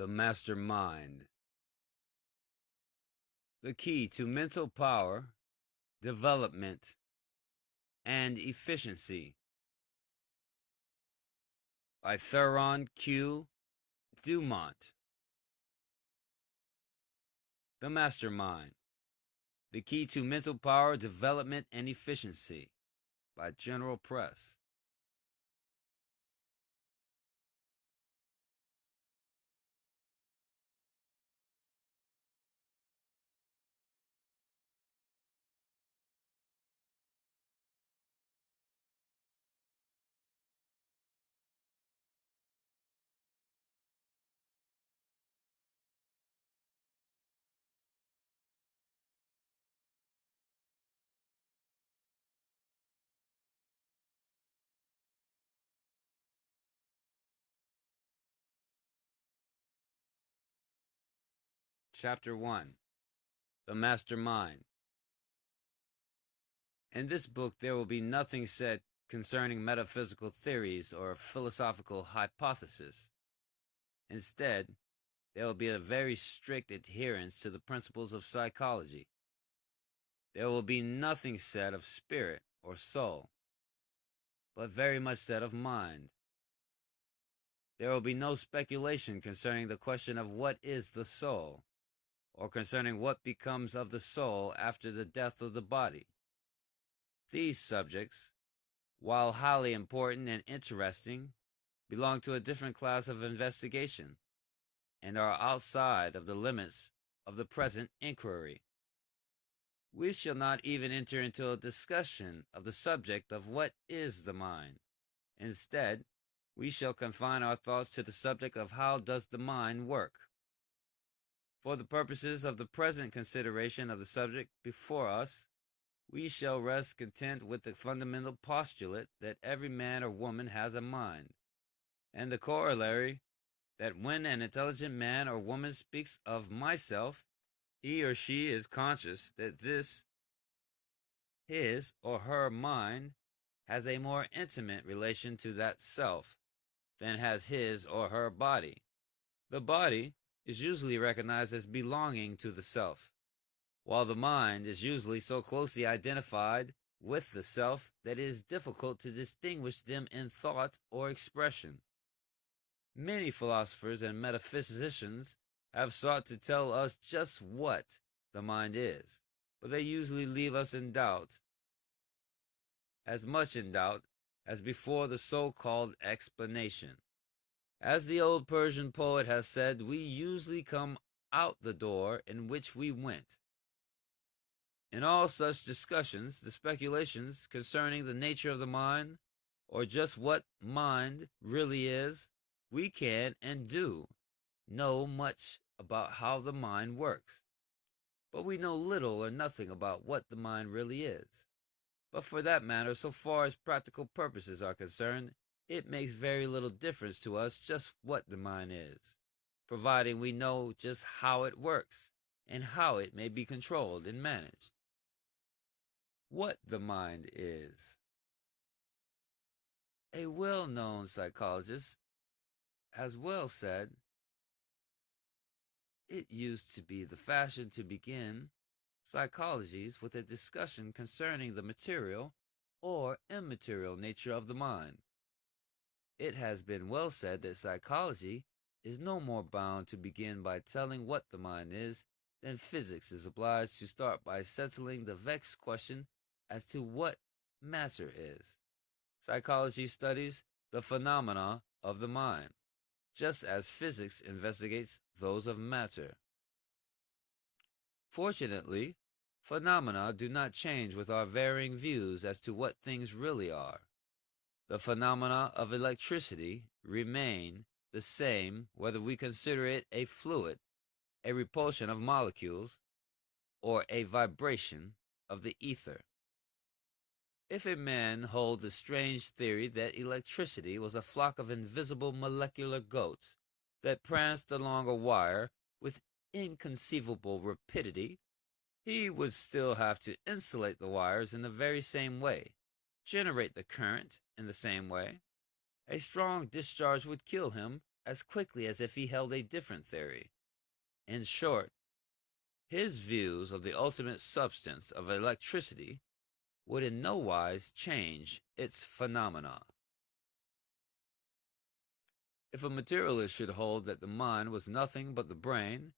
The mastermind. The key to mental power, development, and efficiency. By Theron Q. Dumont. The mastermind. The key to mental power, development, and efficiency. By General Press. Chapter 1. The Mastermind. In this book there will be nothing said concerning metaphysical theories or philosophical hypotheses. Instead, there will be a very strict adherence to the principles of psychology. There will be nothing said of spirit or soul, but very much said of mind. There will be no speculation concerning the question of what is the soul, or concerning what becomes of the soul after the death of the body. These subjects, while highly important and interesting, belong to a different class of investigation, and are outside of the limits of the present inquiry. We shall not even enter into a discussion of the subject of what is the mind. Instead, we shall confine our thoughts to the subject of how does the mind work. For the purposes of the present consideration of the subject before us, we shall rest content with the fundamental postulate that every man or woman has a mind, and the corollary that when an intelligent man or woman speaks of myself, he or she is conscious that this, his or her mind, has a more intimate relation to that self than has his or her body. The body is usually recognized as belonging to the self, while the mind is usually so closely identified with the self that it is difficult to distinguish them in thought or expression. Many philosophers and metaphysicians have sought to tell us just what the mind is, but they usually leave us in doubt, as much in doubt as before the so-called explanation. As the old Persian poet has said, we usually come out the door in which we went. In all such discussions, the speculations concerning the nature of the mind, or just what mind really is, we can and do know much about how the mind works, but we know little or nothing about what the mind really is. But for that matter, so far as practical purposes are concerned, it makes very little difference to us just what the mind is, providing we know just how it works and how it may be controlled and managed. What the mind is. A well-known psychologist has well said, "It used to be the fashion to begin psychologies with a discussion concerning the material or immaterial nature of the mind. It has been well said that psychology is no more bound to begin by telling what the mind is than physics is obliged to start by settling the vexed question as to what matter is. Psychology studies the phenomena of the mind, just as physics investigates those of matter. Fortunately, phenomena do not change with our varying views as to what things really are. The phenomena of electricity remain the same whether we consider it a fluid, a repulsion of molecules, or a vibration of the ether. If a man holds the strange theory that electricity was a flock of invisible molecular goats that pranced along a wire with inconceivable rapidity, he would still have to insulate the wires in the very same way, generate the current in the same way, A strong discharge would kill him as quickly as if he held a different theory. In short, his views of the ultimate substance of electricity would in no wise change its phenomena. If a materialist should hold that the mind was nothing but the brain,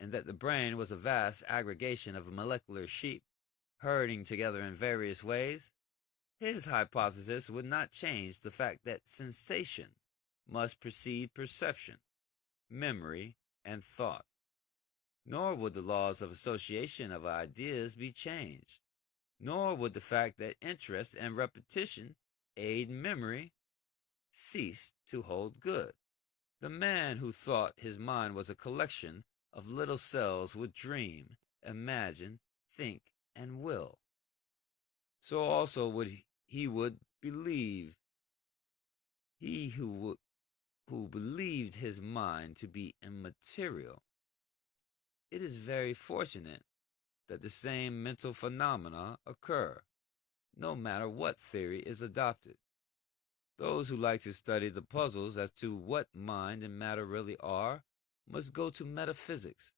and that the brain was a vast aggregation of molecular sheep herding together in various ways, his hypothesis would not change the fact that sensation must precede perception, memory, and thought. Nor would the laws of association of ideas be changed, nor would the fact that interest and repetition aid memory cease to hold good. The man who thought his mind was a collection of little cells would dream, imagine, think, and will. So also would believe. He who believed his mind to be immaterial. It is very fortunate that the same mental phenomena occur, no matter what theory is adopted. Those who like to study the puzzles as to what mind and matter really are must go to metaphysics.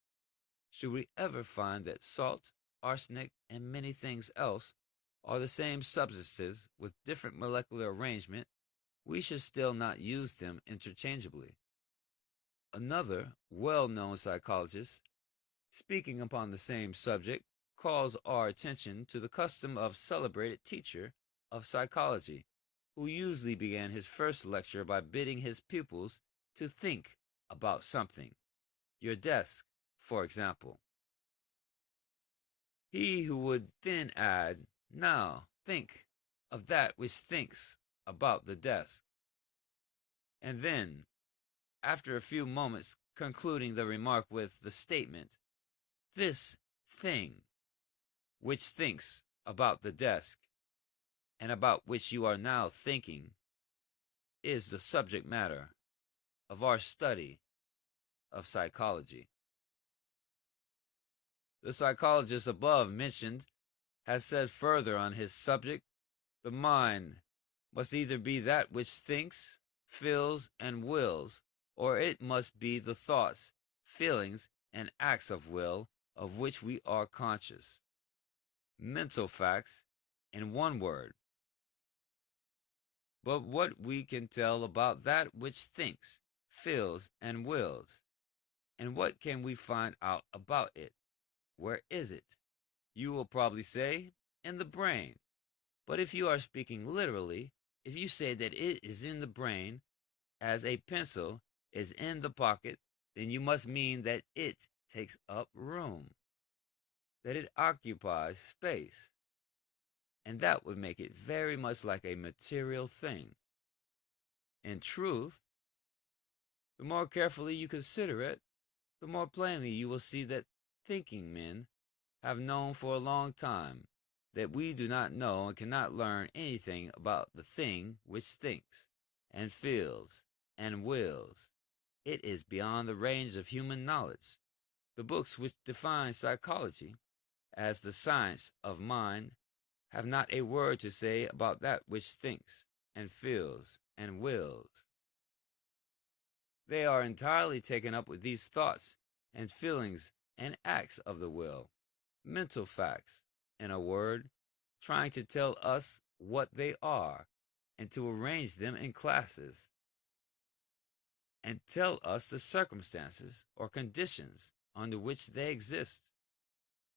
Should we ever find that salt, arsenic, and many things else are the same substances with different molecular arrangement, we should still not use them interchangeably. Another well-known psychologist, speaking upon the same subject, calls our attention to the custom of celebrated teacher of psychology, who usually began his first lecture by bidding his pupils to think about something. Your desk, for example. He who would then add, now think of that which thinks about the desk. And then, after a few moments, concluding the remark with the statement, this thing which thinks about the desk and about which you are now thinking is the subject matter of our study of psychology. The psychologist above mentioned has said further on his subject, the mind must either be that which thinks, feels, and wills, or it must be the thoughts, feelings, and acts of will of which we are conscious. Mental facts, in one word. But what we can tell about that which thinks, feels, and wills, and what can we find out about it? Where is it? You will probably say, in the brain. But if you are speaking literally, if you say that it is in the brain, as a pencil is in the pocket, then you must mean that it takes up room, that it occupies space, and that would make it very much like a material thing. In truth, the more carefully you consider it, the more plainly you will see that thinking men have known for a long time that we do not know and cannot learn anything about the thing which thinks and feels and wills. It is beyond the range of human knowledge. The books which define psychology as the science of mind have not a word to say about that which thinks and feels and wills. They are entirely taken up with these thoughts and feelings and acts of the will, mental facts, in a word, trying to tell us what they are and to arrange them in classes and tell us the circumstances or conditions under which they exist.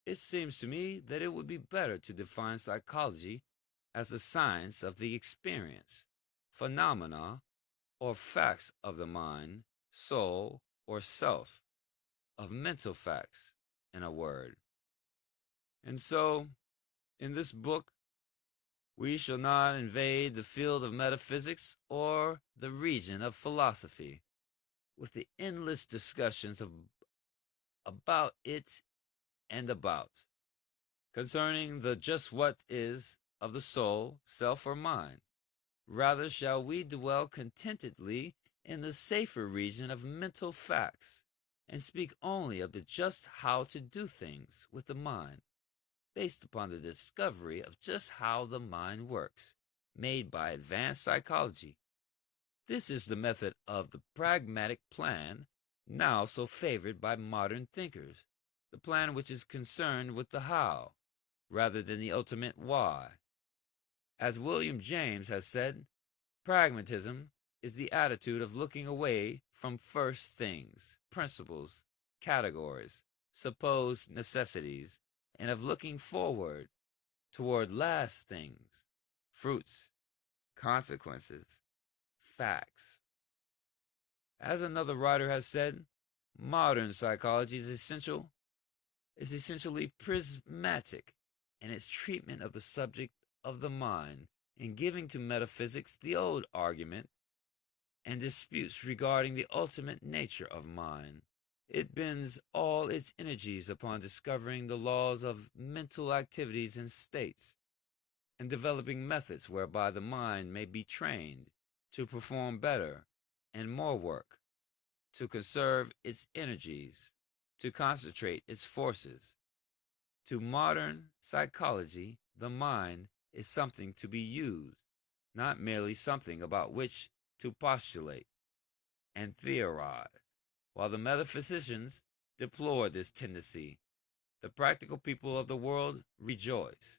It seems to me that it would be better to define psychology as the science of the experience, phenomena, or facts of the mind, soul, or self, of mental facts, in a word. And so, in this book, we shall not invade the field of metaphysics or the region of philosophy with the endless discussions about it and about, concerning the just what is of the soul, self, or mind. Rather shall we dwell contentedly in the safer region of mental facts, and speak only of the just how to do things with the mind, based upon the discovery of just how the mind works, made by advanced psychology, This is the method of the pragmatic plan, now so favored by modern thinkers, the plan which is concerned with the how, rather than the ultimate why. As William James has said, pragmatism is the attitude of looking away from first things, principles, categories, supposed necessities, and of looking forward toward last things, fruits, consequences, facts. As another writer has said, modern psychology is essentially prismatic in its treatment of the subject of the mind, in giving to metaphysics the old argument and disputes regarding the ultimate nature of mind. It bends all its energies upon discovering the laws of mental activities and states, and developing methods whereby the mind may be trained to perform better and more work, to conserve its energies, to concentrate its forces. To modern psychology, the mind is something to be used, not merely something about which to postulate and theorize. While the metaphysicians deplore this tendency, the practical people of the world rejoice.